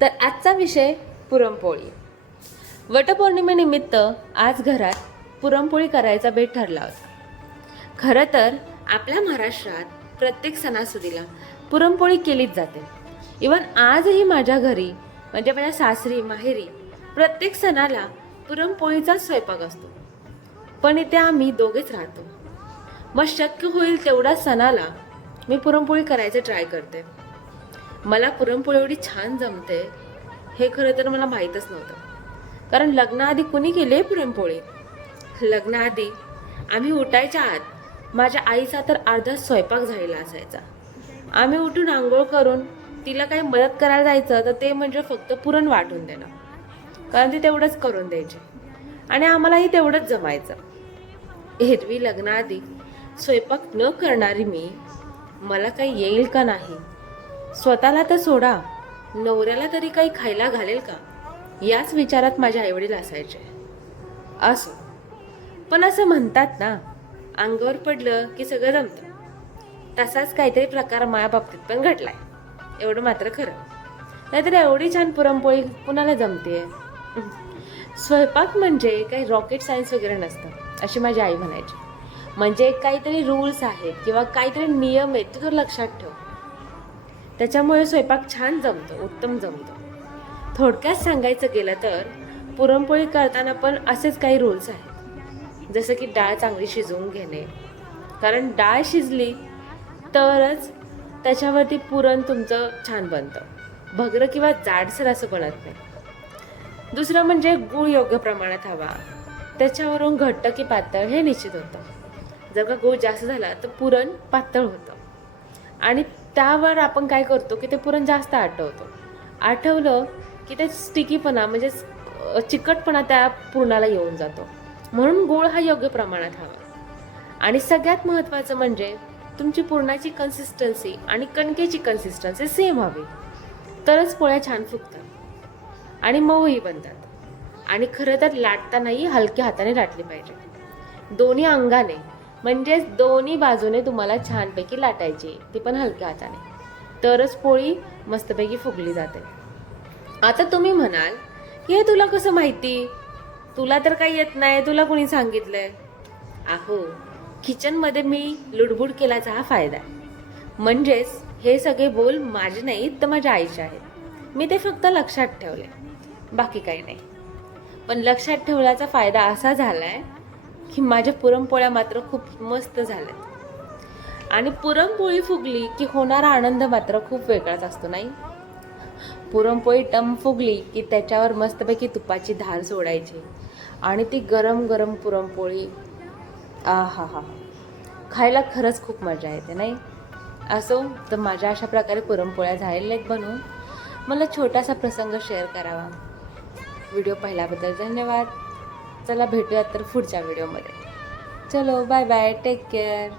तर आजचा विषय पुरणपोळी. वटपौर्णिमेनिमित्त आज घरात पुरणपोळी करायचा बेत ठरला होता. खरं तर आपल्या महाराष्ट्रात प्रत्येक सणासुदीला पुरणपोळी केलीच जाते. इवन आजही माझ्या घरी म्हणजे माझ्या सासरी माहेरी प्रत्येक सणाला पुरणपोळीचा स्वयंपाक असतो. पण इथे आम्ही दोघेच राहतो. मग शक्य होईल तेवढ्या सणाला मी पुरणपोळी करायचं ट्राय करते. मला पुरणपोळी एवढी छान जमते हे खरं तर मला माहीतच नव्हतं. कारण लग्नाआधी कुणी केली आहे पुरणपोळी? लग्नाआधी आम्ही उठायच्या आत माझ्या आईचा तर अर्धा स्वयंपाक झालेला असायचा. आम्ही उठून आंघोळ करून तिला काही मदत करायला जायचं तर ते म्हणजे फक्त पुरण वाटून देणं, कारण ती तेवढंच करून द्यायची आणि आम्हालाही तेवढंच जमायचं. एरवी लग्नाआधी स्वयंपाक न करणारी मी मला काही येईल का नाही, स्वतःला तर सोडा नवऱ्याला तरी काही खायला घालेल का, याच विचारात माझे आईवडील असायचे. असो, पण असं म्हणतात ना, अंगावर पडलं की सगळं जमतं. तसाच काहीतरी प्रकार माझ्या बाबतीत पण घडलाय, एवढं मात्र खरं. नाहीतर एवढी छान पुरणपोळी कुणाला जमते? स्वयंपाक म्हणजे काही रॉकेट सायन्स वगैरे नसतं, अशी माझी आई म्हणायची. म्हणजे काहीतरी रूल्स आहेत किंवा काहीतरी नियम आहेत, ते तू लक्षात ठेव, त्याच्यामुळे स्वयंपाक छान जमतो, उत्तम जमतो. थोडक्यात सांगायचं गेलं तर पुरणपोळी करताना पण असेच काही रूल्स आहेत. जसं की डाळ चांगली शिजवून घेणे, कारण डाळ शिजली तरच त्याच्यावरती पुरण तुमचं छान बनतं, भगरं किंवा जाडसर असं बनत नाही. दुसरं म्हणजे गूळ योग्य प्रमाणात हवा, त्याच्यावरून घट्ट की पातळ हे निश्चित होतं. जर का गूळ जास्त झाला तर पुरण पातळ होतं आणि त्यावर आपण काय करतो की ते पुरण जास्त आठवलं की ते स्टिकीपणा म्हणजे चिकटपणा त्या पुरणाला येऊन जातो. म्हणून गूळ हा योग्य प्रमाणात हवा. आणि सगळ्यात महत्त्वाचं म्हणजे तुमची पुरणाची कन्सिस्टन्सी आणि कणकेची कन्सिस्टन्सी सेम हवी, तरच पोळ्या छान फुगतात आणि मऊही बनतात. आणि खरं तर लाटतानाही हलक्या हाताने लाटली पाहिजे, दोन्ही अंगाने, म्हणजेच दोन्ही बाजूने तुम्हाला छानपैकी लाटायची, ती पण हलक्या हाताने, तरच पोळी मस्तपैकी फुगली जाते. आता तुम्ही म्हणाल की हे तुला कसं माहिती, तुला तर काही येत नाही, तुला कोणी सांगितलंय? अहो, किचनमध्ये मी लुडबुड केल्याचा हा फायदा आहे. म्हणजेच हे सगळे बोल माझे नाहीत तर माझ्या आईचे आहेत. मी ते फक्त लक्षात ठेवले, बाकी काही नाही. पण लक्षात ठेवल्याचा फायदा असा झालाय की माझ्या पुरणपोळ्या मात्र खूप मस्त झाल्या. आणि पुरणपोळी फुगली की होणारा आनंद मात्र खूप वेगळाच असतो, नाही? पुरणपोळी टम फुगली की त्याच्यावर मस्तपैकी तुपाची धार सोडायची आणि ती गरम गरम पुरणपोळी, आहा हा, खायला खरंच खूप मजा येते, नाही? असो, तर माझ्या अशा प्रकारे पुरणपोळ्या झालेल्या आहेत बनवून. मला छोटासा प्रसंग शेअर करावा. व्हिडिओ पाहिल्याबद्दल धन्यवाद. चला भेटूयात तर पुढच्या व्हिडिओमध्ये. चलो बाय बाय, टेक केअर.